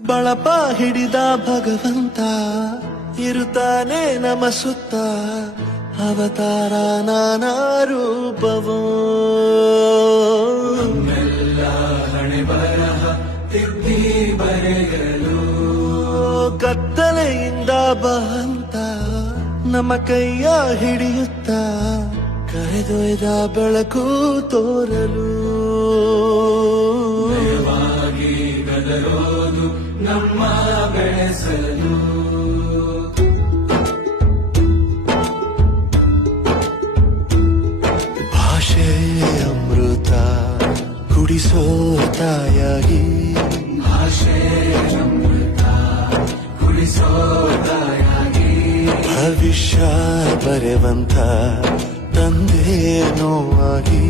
ಬಳಪ ಹಿಡಿದ ಭಗವಂತ ಇರುತ್ತಾನೆ ನಮ ಸುತ್ತ ಅವತಾರ ನಾನಾ ರೂಪವೋ ಹಣೆ ಬರಹ ತಿದ್ದಿ ಬರೆಯಲು ಕತ್ತಲೆಯಿಂದ ಬಹಂತ ನಮ್ಮ ಕೈಯ ಹಿಡಿಯುತ್ತ ಕರೆದೊಯ್ದ ಬೆಳಕು ತೋರಲು ವಾಗಿ ಗದರೋದು ನಮ್ಮ ಬೆಳೆಸಲು ಭಾಷೆ ಅಮೃತ ಕುಡಿಸೋ ತಾಯಾಗಿ ಭಾಷೆ ಅಮೃತ ಕುಡಿಸೋದಾಯಾಗಿ ಭವಿಷ್ಯ ಬರೆವಂತ ತಂದೆ ನೋವಾಗಿ